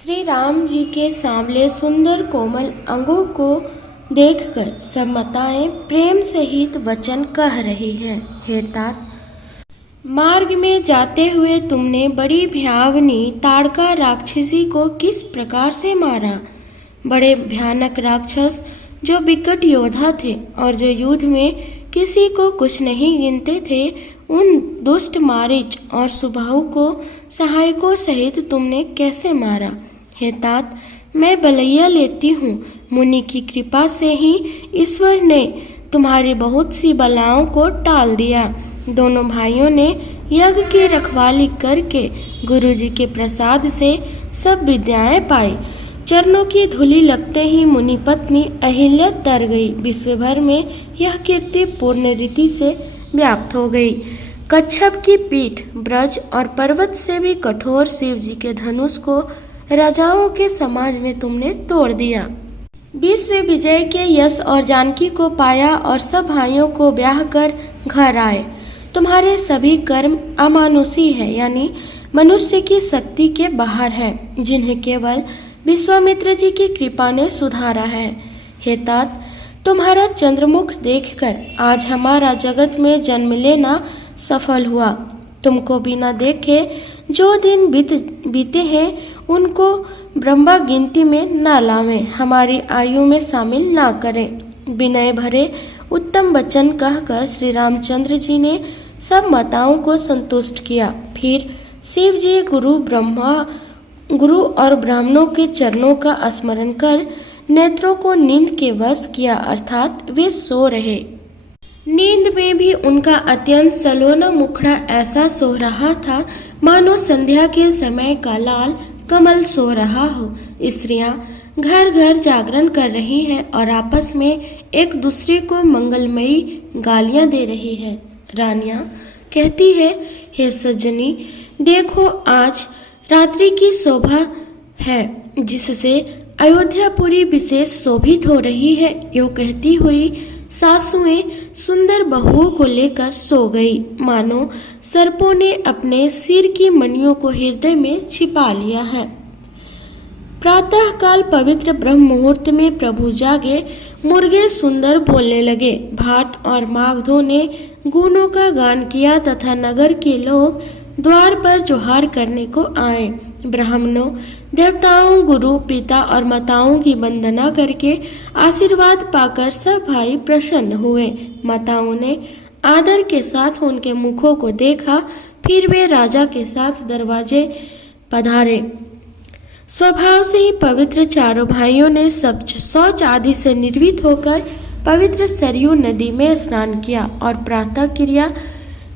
श्री राम जी के सांवले सुंदर कोमल अंगों को देखकर सब माताएं प्रेम सहित वचन कह रही हैं। हे तात, मार्ग में जाते हुए तुमने बड़ी भयावनी ताड़का राक्षसी को किस प्रकार से मारा। बड़े भयानक राक्षस जो विकट योद्धा थे और जो युद्ध में किसी को कुछ नहीं गिनते थे, उन दुष्ट मारीच और सुबाहु को सहायकों सहित तुमने कैसे मारा। हे तात, मैं बलैया लेती हूँ, मुनि की कृपा से ही ईश्वर ने तुम्हारी बहुत सी बलाओं को टाल दिया। दोनों भाइयों ने यज्ञ की रखवाली करके गुरुजी के प्रसाद से सब विद्याएं पाई। चरणों की धूलि लगते ही मुनि पत्नी अहिल्या तर गई। विश्व भर में यह कीर्ति पूर्ण रीति से व्याप्त हो गई। कच्छप की पीठ, ब्रज और पर्वत से भी कठोर शिव जी के धनुष को राजाओं के समाज में तुमने तोड़ दिया। विश्व विजय के यश और जानकी को पाया और सब भाइयों को ब्याह कर घर आए। तुम्हारे सभी कर्म अमानुषी है, यानी मनुष्य की शक्ति के बाहर है, जिन्हें केवल विश्वामित्र जी की कृपा ने सुधारा है। हे तात, तुम्हारा चंद्रमुख देखकर आज हमारा जगत में जन्म लेना सफल हुआ। तुमको बिना देखे जो दिन बीते हैं उनको ब्रह्मा गिनती में ना लावें, हमारी आयु में शामिल ना करें। विनय भरे उत्तम वचन कहकर श्री रामचंद्र जी ने सब माताओं को संतुष्ट किया। फिर शिव जी गुरु और ब्राह्मणों के चरणों का स्मरण कर नेत्रों को नींद के वश किया, अर्थात वे सो रहे। नींद में भी उनका अत्यंत सलोना मुखड़ा ऐसा सो रहा था मानो संध्या के समय का लाल कमल सो रहा हो। स्त्रियां घर घर जागरण कर रही हैं और आपस में एक दूसरे को मंगलमयी गालियां दे रही हैं। रानियां कहती है, हे सज्जनी, देखो आज रात्रि की शोभा है जिससे अयोध्यापुरी विशेष शोभित हो रही है। यो कहती हुई सासुएं सुंदर बहुओं को लेकर सो गई, मानो सर्पों ने अपने सिर की मणियों को हृदय में छिपा लिया है। प्रातः काल पवित्र ब्रह्म मुहूर्त में प्रभु जागे। मुर्गे सुंदर बोलने लगे। भाट और मागधों ने गुणों का गान किया तथा नगर के लोग द्वार पर जोहार करने को आए। ब्राह्मणों, देवताओं, गुरु, पिता और माताओं की वंदना करके आशीर्वाद पाकर सब भाई प्रसन्न हुए। माताओं ने आदर के साथ उनके मुखों को देखा, फिर वे राजा के साथ दरवाजे पधारे। स्वभाव से ही पवित्र चारों भाइयों ने सब शौच आदि से निर्भीत होकर पवित्र सरयू नदी में स्नान किया और प्रातः क्रिया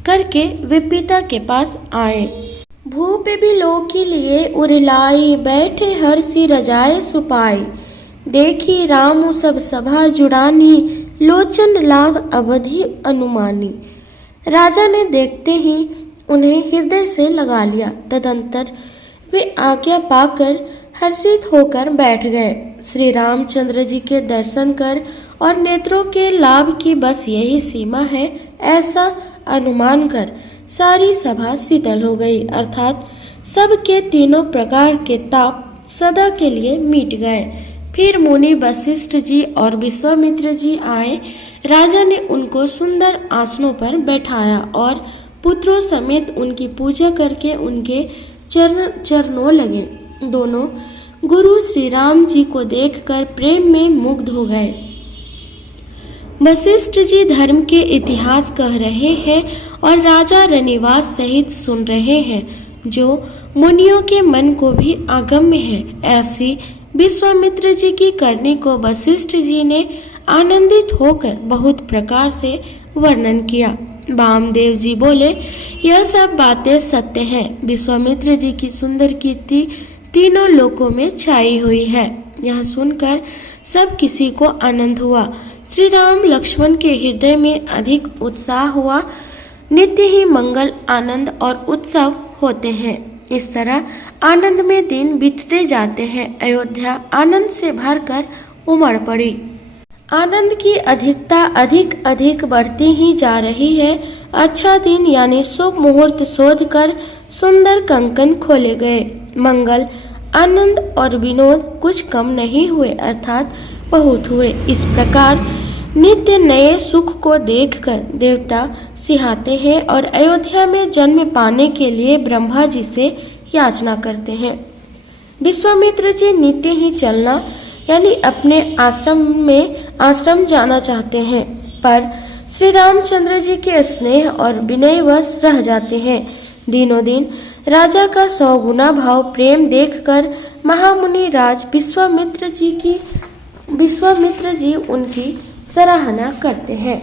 करके वे पिता के पास आए। भूप बिलो के लिए उरलाई, बैठे हर्षि रजाए सुपाई। देखी रामु सब सभा जुड़ानी, लोचन लाभ अवधि अनुमानी। राजा ने देखते ही उन्हें हृदय से लगा लिया। तदंतर वे आज्ञा पाकर हर्षित होकर बैठ गए। श्री रामचंद्र जी के दर्शन कर और नेत्रों के लाभ की बस यही सीमा है, ऐसा अनुमान कर सारी सभा शीतल हो गई, अर्थात सबके तीनों प्रकार के ताप सदा के लिए मिट गए। फिर मुनि वशिष्ठ जी और विश्वामित्र जी आए। राजा ने उनको सुंदर आसनों पर बैठाया और पुत्रों समेत उनकी पूजा करके उनके चरणों लगे। दोनों गुरु श्री राम जी को देखकर प्रेम में मुग्ध हो गए। वशिष्ठ जी धर्म के इतिहास कह रहे हैं और राजा रनिवास सहित सुन रहे हैं, जो मुनियों के मन को भी आगम्य है। ऐसी विश्वामित्र जी की करनी को वशिष्ठ जी ने आनंदित होकर बहुत प्रकार से वर्णन किया। वामदेव जी बोले, यह सब बातें सत्य हैं। विश्वामित्र जी की सुंदर कीर्ति तीनों लोकों में छाई हुई है। यह सुनकर सब किसी को आनंद हुआ। श्री राम लक्ष्मण के हृदय में अधिक उत्साह हुआ। नित्य ही मंगल, आनंद और उत्सव होते हैं। इस तरह आनंद में दिन बीतते जाते हैं। अयोध्या आनंद से भरकर उमड़ पड़ी। आनंद की अधिकता अधिक अधिक बढ़ती ही जा रही है। अच्छा दिन यानी शुभ मुहूर्त शोध कर सुंदर कंकन खोले गए। मंगल, आनंद और विनोद कुछ कम नहीं हुए, अर्थात बहुत हुए। इस प्रकार नित्य नए सुख को देखकर देवता सिहाते हैं और अयोध्या में जन्म पाने के लिए ब्रह्मा जी से याचना करते हैं। विश्वामित्र जी नित्य ही चलना यानी अपने आश्रम जाना चाहते हैं, पर श्री रामचंद्र जी के स्नेह और विनयवश रह जाते हैं। दिनों दिन राजा का 100 गुना भाव प्रेम देखकर महामुनि राज विश्वामित्र जी उनकी सराहना करते हैं।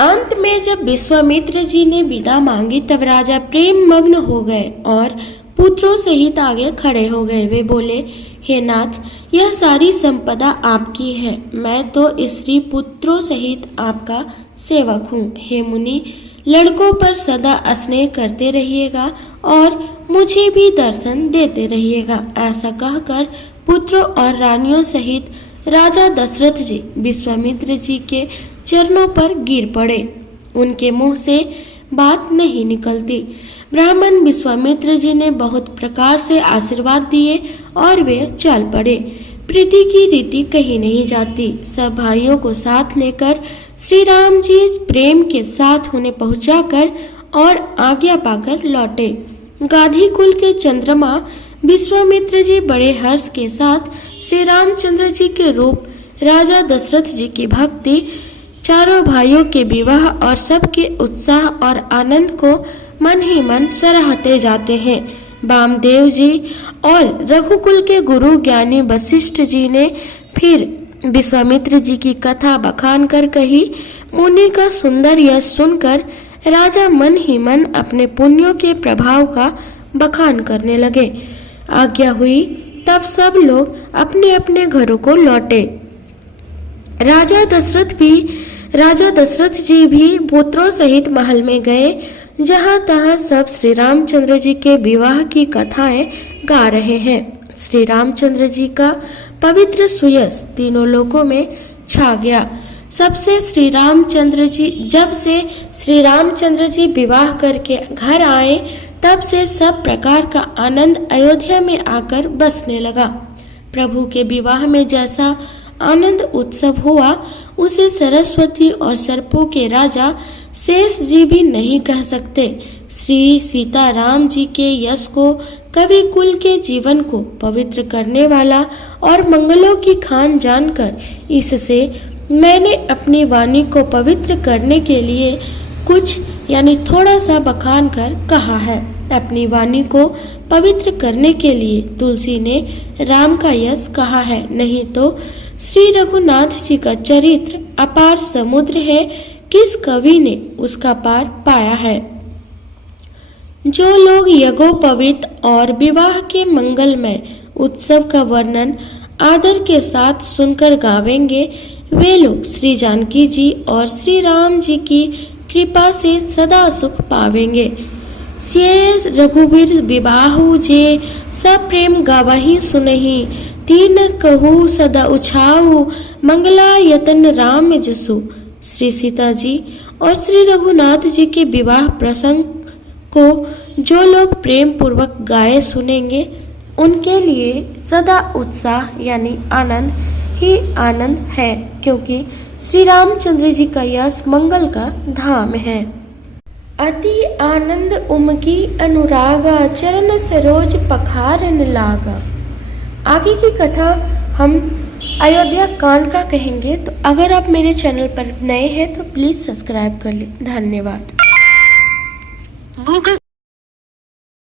अंत में जब विश्वामित्र जी ने विदा मांगी तब राजा प्रेम मग्न हो गए और पुत्रों सहित आगे खड़े हो गए। वे बोले, हे नाथ, यह सारी संपदा आपकी है, मैं तो स्त्री पुत्रों सहित आपका सेवक हूँ। हे मुनि, लड़कों पर सदा स्नेह करते रहिएगा और मुझे भी दर्शन देते रहिएगा। ऐसा कहकर पुत्रों और रानियों सहित राजा दशरथ जी विश्वामित्र जी के चरणों पर गिर पड़े। उनके मुंह से बात नहीं निकलती। ब्राह्मण विश्वामित्र जी ने बहुत प्रकार से आशीर्वाद दिए और वे चल पड़े। प्रीति की रीति कहीं नहीं जाती। सब भाइयों को साथ लेकर श्री राम जी प्रेम के साथ उन्हें पहुंचाकर और आज्ञा पाकर लौटे। गाधी कुल के चंद्रमा विश्वामित्र जी बड़े हर्ष के साथ श्री रामचंद्र जी के रूप, राजा दशरथ जी की भक्ति, चारों भाइयों के विवाह और सबके उत्साह और आनंद को मन ही मन सराहते जाते हैं। वामदेव जी और रघुकुल के गुरु ज्ञानी वशिष्ठ जी ने फिर विश्वामित्र जी की कथा बखान कर कही। मुनि का सुंदर यश सुनकर राजा मन ही मन अपने पुण्यों के प्रभाव का बखान करने लगे। आज्ञा हुई तब सब लोग अपने अपने घरों को लौटे। राजा दशरथ जी भी पुत्रों सहित महल में गए। जहाँ तहाँ सब श्री रामचंद्र जी के विवाह की कथाएं गा रहे हैं। श्री रामचंद्र जी का पवित्र सुयश तीनों लोकों में छा गया। जब से श्री रामचंद्र जी विवाह करके घर आए तब से सब प्रकार का आनंद अयोध्या में आकर बसने लगा। प्रभु के विवाह में जैसा आनंद उत्सव हुआ उसे सरस्वती और सर्पों के राजा शेष जी भी नहीं कह सकते। श्री सीताराम जी के यश को, कवि कुल के जीवन को पवित्र करने वाला और मंगलों की खान जानकर इससे मैंने अपनी वाणी को पवित्र करने के लिए कुछ यानी थोड़ा सा बखान कर कहा है। अपनी वाणी को पवित्र करने के लिए तुलसी ने राम का यश कहा है, नहीं तो श्री रघुनाथ जी का चरित्र अपार समुद्र है, किस कवि ने उसका पार पाया है। जो लोग यज्ञोपवीत और विवाह के मंगलमय उत्सव का वर्णन आदर के साथ सुनकर गावेंगे, वे लोग श्री जानकी जी और श्री राम जी की कृपा से सदा सुख पावेंगे। से रघुवीर विवाहु जे सब प्रेम गावही सुनहि, तीन कहू सदा उछाऊ मंगला यतन राम जसु। श्री सीता जी और श्री रघुनाथ जी के विवाह प्रसंग को जो लोग प्रेम पूर्वक गाए सुनेंगे उनके लिए सदा उत्साह यानी आनंद ही आनंद है, क्योंकि श्री रामचंद्र जी का यश मंगल का धाम है। अति आनंद उमगी अनुरागा, चरण सरोज पखारन लागा। आगे की कथा हम अयोध्या कांड का कहेंगे, तो अगर आप मेरे चैनल पर नए हैं तो प्लीज सब्सक्राइब कर लें। धन्यवाद।